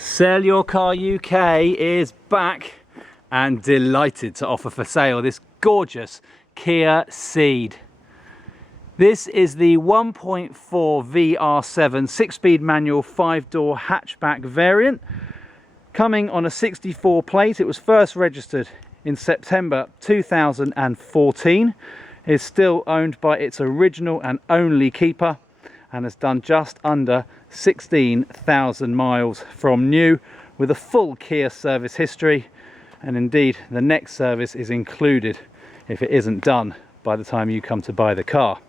Sell Your Car UK is back and delighted to offer for sale this gorgeous Kia Ceed. This is the 1.4 VR7 6-speed manual 5-door hatchback variant, coming on a 64 plate. It was first registered in September 2014. It's still owned by its original and only keeper, and has done just under 16,000 miles from new, with a full Kia service history, and indeed the next service is included if it isn't done by the time you come to buy the car.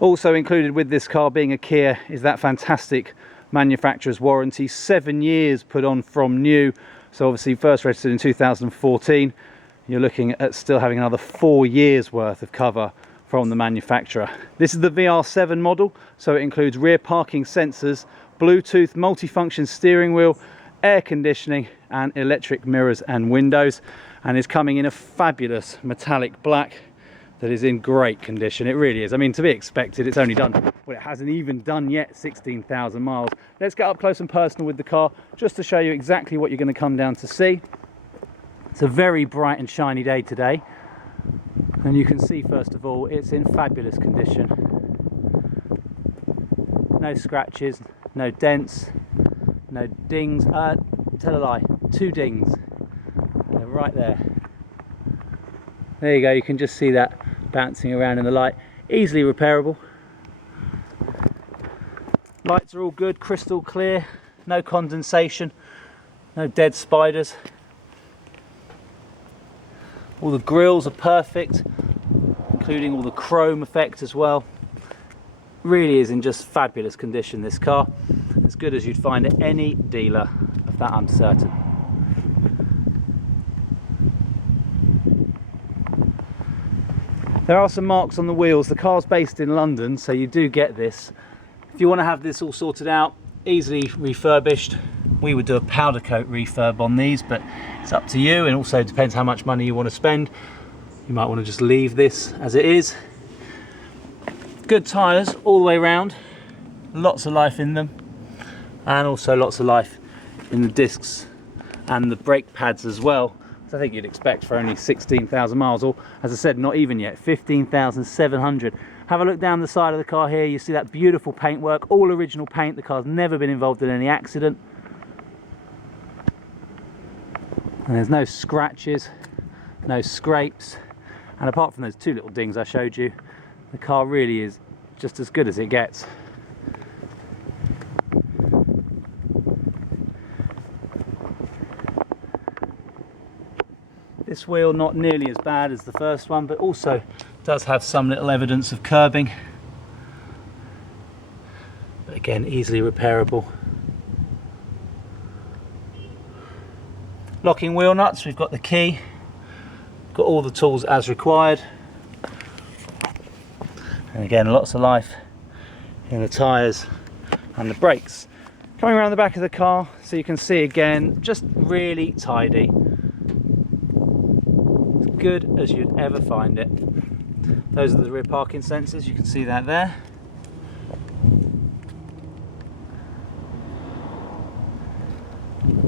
Also included with this car, being a Kia, is that fantastic manufacturer's warranty, 7 years put on from new. So obviously first registered in 2014, you're looking at still having another 4 years worth of cover from the manufacturer. This is the VR7 model, so it includes rear parking sensors, Bluetooth multifunction steering wheel, air conditioning and electric mirrors and windows, and is coming in a fabulous metallic black that is in great condition. It really is. I mean, to be expected. It's only done, well, it hasn't even done yet 16,000 miles. Let's get up close and personal with the car just to show you exactly what you're going to come down to see. It's a very bright and shiny day today. And you can see, first of all, it's in fabulous condition. No scratches, no dents, no dings. Tell a lie, 2 dings. They're right there. There you go, you can just see that bouncing around in the light. Easily repairable. Lights are all good, crystal clear, no condensation, no dead spiders. All the grills are perfect, including all the chrome effect as well. Really is in just fabulous condition, this car. As good as you'd find at any dealer, of that I'm certain. There are some marks on the wheels. The car's based in London, so you do get this. If you want to have this all sorted out, easily refurbished, we would do a powder coat refurb on these, but it's up to you, and also depends how much money you want to spend. You might want to just leave this as it is. Good tyres all the way around, lots of life in them, and also lots of life in the discs and the brake pads as well. So I think you'd expect for only 16,000 miles, or as I said, not even yet, 15,700. Have a look down the side of the car here. You see that beautiful paintwork, all original paint. The car's never been involved in any accident. And there's no scratches, no scrapes, and apart from those 2 little dings I showed you, the car really is just as good as it gets. This wheel not nearly as bad as the first one, but also does have some little evidence of curbing, but again easily repairable. Locking wheel nuts, we've got the key, got all the tools as required, and again lots of life in the tyres and the brakes. Coming around the back of the car, so you can see again, just really tidy, as good as you'd ever find it. Those are the rear parking sensors, you can see that there.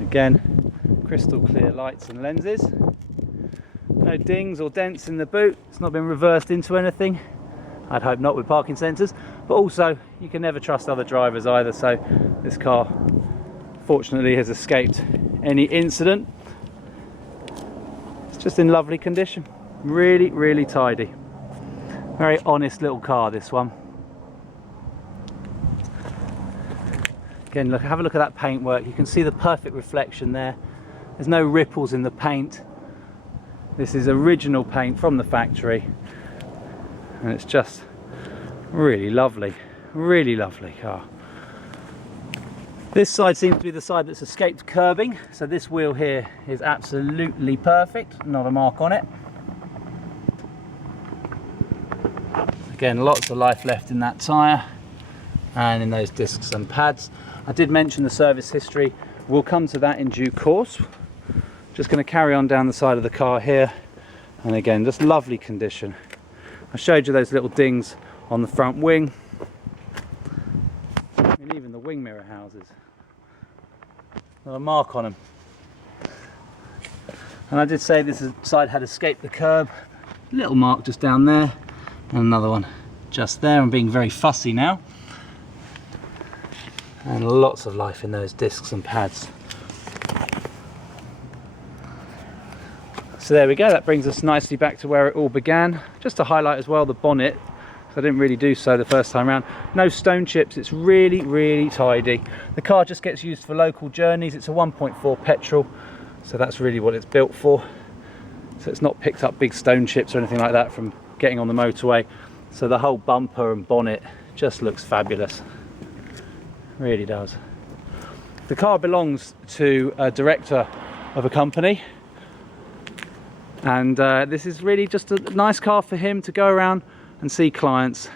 Again, crystal clear lights and lenses. No dings or dents in the boot. It's not been reversed into anything. I'd hope not with parking sensors, but also you can never trust other drivers either, so this car fortunately has escaped any incident. It's just in lovely condition. Really, really tidy. Very honest little car, this one. Again, look, have a look at that paintwork. You can see the perfect reflection there. There's no ripples in the paint. This is original paint from the factory, and it's just really lovely car. This side seems to be the side that's escaped curbing, so this wheel here is absolutely perfect, not a mark on it. Again, lots of life left in that tyre and in those discs and pads. I did mention the service history. We'll come to that in due course. Just going to carry on down the side of the car here, and again, just lovely condition. I showed you those little dings on the front wing, and even the wing mirror houses. Got a mark on them. And I did say this side had escaped the curb. Little mark just down there, and another one just there. I'm being very fussy now. And lots of life in those discs and pads. So there we go, that brings us nicely back to where it all began. Just to highlight as well the bonnet, because I didn't really do so the first time around. No stone chips, it's really, really tidy. The car just gets used for local journeys. It's a 1.4 petrol, so that's really what it's built for. So it's not picked up big stone chips or anything like that from getting on the motorway. So the whole bumper and bonnet just looks fabulous. Really does. The car belongs to a director of a company. And this is really just a nice car for him to go around and see clients.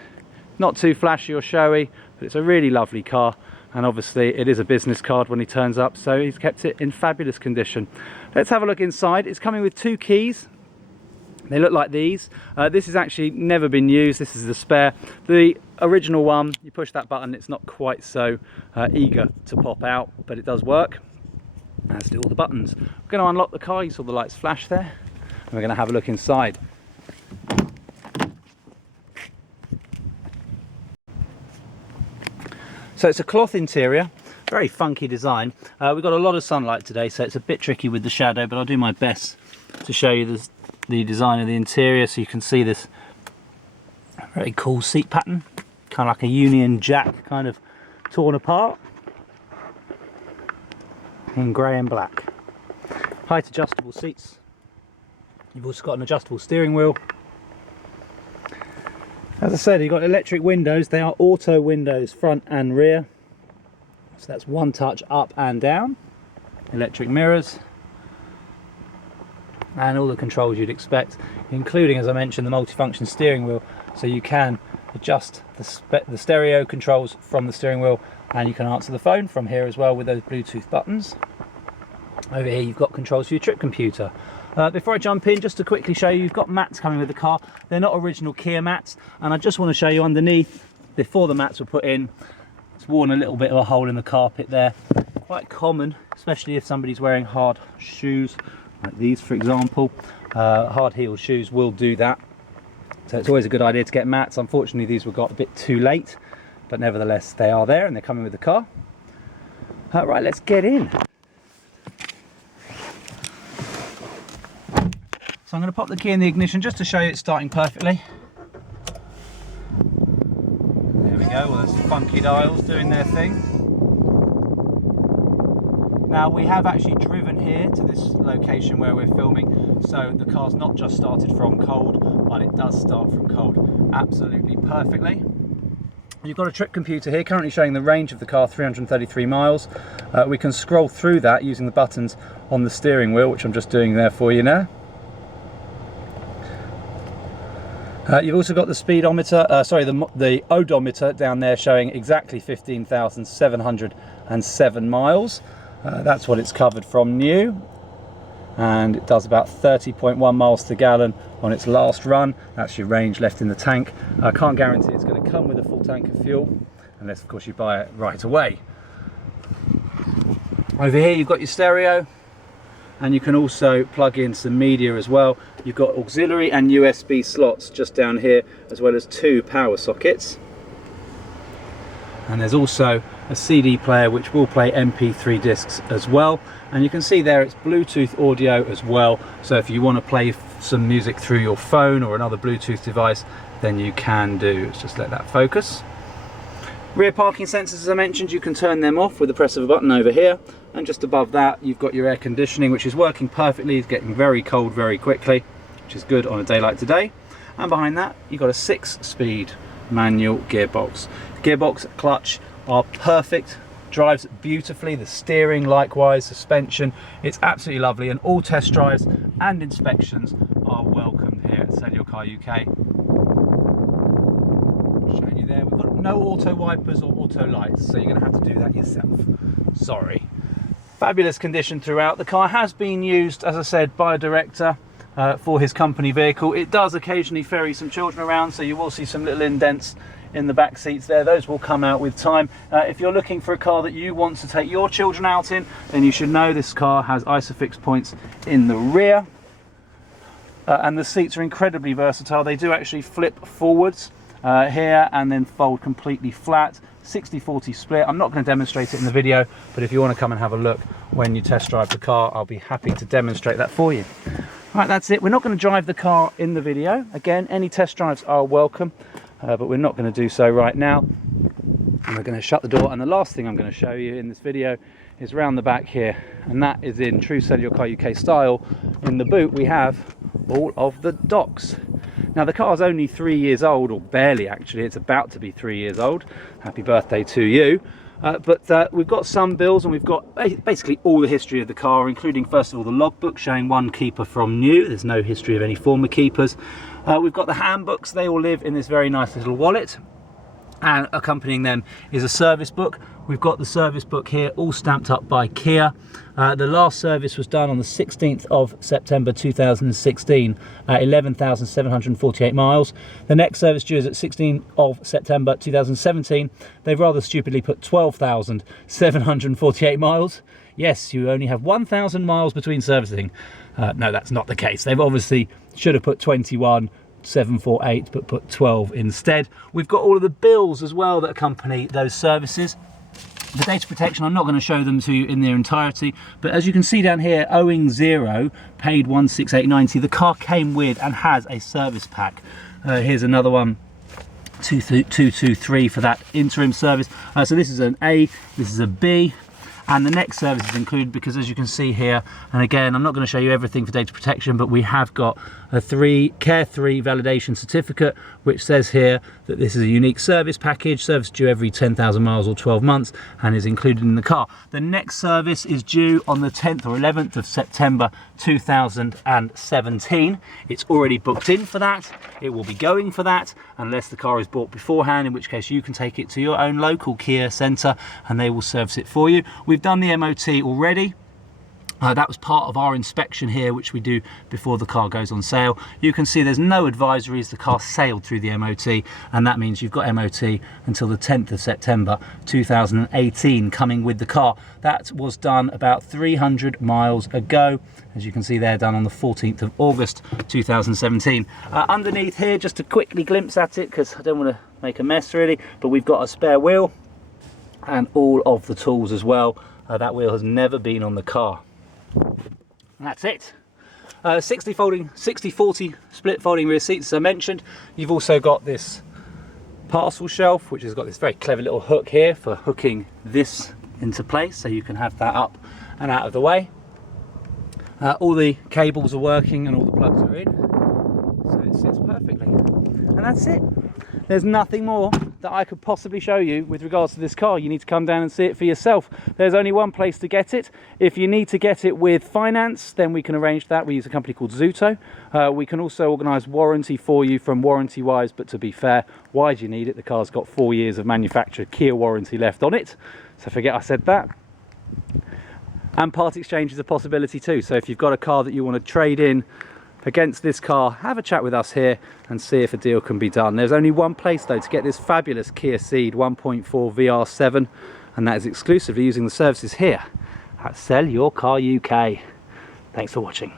Not too flashy or showy, but it's a really lovely car. And obviously it is a business card when he turns up, so he's kept it in fabulous condition. Let's have a look inside. It's coming with 2 keys. They look like these. This has actually never been used. This is the spare. The original one, you push that button, it's not quite so eager to pop out, but it does work, as do all the buttons. We're going to unlock the car. You saw the lights flash there. And we're going to have a look inside. So it's a cloth interior, very funky design. We've got a lot of sunlight today, so it's a bit tricky with the shadow, but I'll do my best to show you the design of the interior, so you can see this very cool seat pattern, kind of like a Union Jack, kind of torn apart in grey and black. Height adjustable seats. You've also got an adjustable steering wheel. As I said, you've got electric windows. They are auto windows, front and rear. So that's one touch up and down. Electric mirrors. And all the controls you'd expect, including, as I mentioned, the multifunction steering wheel. So you can adjust the stereo controls from the steering wheel, and you can answer the phone from here as well with those Bluetooth buttons. Over here you've got controls for your trip computer. Before I jump in, just to quickly show you, you've got mats coming with the car. They're not original Kia mats, and I just want to show you underneath, before the mats were put in, it's worn a little bit of a hole in the carpet there. Quite common, especially if somebody's wearing hard shoes, like these for example. Hard heel shoes will do that. So it's always a good idea to get mats. Unfortunately, these were got a bit too late, but nevertheless they are there and they're coming with the car. Right, let's get in. So I'm going to pop the key in the ignition just to show you it's starting perfectly. There we go, well, there's funky dials doing their thing. Now we have actually driven here to this location where we're filming, so the car's not just started from cold, but it does start from cold absolutely perfectly. You've got a trip computer here currently showing the range of the car, 333 miles. We can scroll through that using the buttons on the steering wheel, which I'm just doing there for you now. You've also got the speedometer, the odometer down there showing exactly 15,707 miles. That's what it's covered from new, and it does about 30.1 miles per gallon on its last run. That's your range left in the tank. I can't guarantee it's going to come with a full tank of fuel, unless of course you buy it right away. Over here you've got your stereo, and you can also plug in some media as well. You've got auxiliary and USB slots just down here, as well as 2 power sockets. And there's also a CD player which will play MP3 discs as well. And you can see there it's Bluetooth audio as well. So if you want to play some music through your phone or another Bluetooth device, then you can do. Let's just let that focus. Rear parking sensors, as I mentioned, you can turn them off with the press of a button over here. And just above that, you've got your air conditioning, which is working perfectly. It's getting very cold very quickly, which is good on a day like today. And behind that, you've got a 6-speed manual gearbox. Gearbox, clutch are perfect, drives beautifully. The steering, likewise, suspension, it's absolutely lovely. And all test drives and inspections are welcomed here at SellYourCarUK. Showing you there, we've got no auto wipers or auto lights, so you're going to have to do that yourself. Sorry. Fabulous condition throughout. The car has been used, as I said, by a director for his company vehicle. It does occasionally ferry some children around, so you will see some little indents in the back seats there. Those will come out with time. If you're looking for a car that you want to take your children out in, then you should know this car has ISOFIX points in the rear. And the seats are incredibly versatile. They do actually flip forwards here and then fold completely flat. 60-40 split. I'm not going to demonstrate it in the video, but if you want to come and have a look when you test drive the car, I'll be happy to demonstrate that for you. Right, that's it. We're not going to drive the car in the video. Again, any test drives are welcome, but we're not going to do so right now. And we're going to shut the door, and the last thing I'm going to show you in this video is round the back here, and that is in true Sell Your Car UK style. In the boot we have all of the docks. Now the car's only 3 years old, or barely actually, it's about to be 3 years old. Happy birthday to you. But we've got some bills, and we've got basically all the history of the car, including first of all the logbook showing one keeper from new. There's no history of any former keepers. We've got the handbooks. They all live in this very nice little wallet, and accompanying them is a service book. We've got the service book here all stamped up by Kia. The last service was done on the 16th of September 2016 at 11,748 miles. The next service due is at 16th of September 2017. They've rather stupidly put 12,748 miles. Yes, you only have 1,000 miles between servicing. No, that's not the case. They've obviously should have put 21,748 but put 12 instead. We've got all of the bills as well that accompany those services. The data protection, I'm not going to show them to you in their entirety, but as you can see down here, owing 0, paid 168.90. The car came with and has a service pack. Here's another one, 223 for that interim service. So this is an A, this is a B, and the next service is included because, as you can see here, and again, I'm not going to show you everything for data protection, but we have got a Care 3 validation certificate, which says here that this is a unique service package, service due every 10,000 miles or 12 months, and is included in the car. The next service is due on the 10th or 11th of September 2017. It's already booked in for that. It will be going for that, unless the car is bought beforehand, in which case you can take it to your own local Kia centre and they will service it for you. We've done the MOT already. That was part of our inspection here, which we do before the car goes on sale. You can see there's no advisories. The car sailed through the MOT, and that means you've got MOT until the 10th of September 2018 coming with the car. That was done about 300 miles ago. As you can see there, done on the 14th of August 2017. Underneath here, just to quickly glimpse at it, because I don't want to make a mess really, but we've got a spare wheel and all of the tools as well. That wheel has never been on the car. And that's it. 60-40 split folding rear seats, as I mentioned. You've also got this parcel shelf, which has got this very clever little hook here for hooking this into place, so you can have that up and out of the way. All the cables are working and all the plugs are in, so it sits perfectly. And that's it. There's nothing more that I could possibly show you with regards to this car. You need to come down and see it for yourself. There's only one place to get it. If you need to get it with finance, then we can arrange that. We use a company called Zuto. We can also organise warranty for you from Warranty Wise, but to be fair, why do you need it? The car's got 4 years of manufactured Kia warranty left on it, so forget I said that. And part exchange is a possibility too. So if you've got a car that you want to trade in against this car, have a chat with us here and see if a deal can be done. There's only one place though to get this fabulous Kia Ceed 1.4 VR7, and that is exclusively using the services here at Sell Your Car UK. Thanks for watching.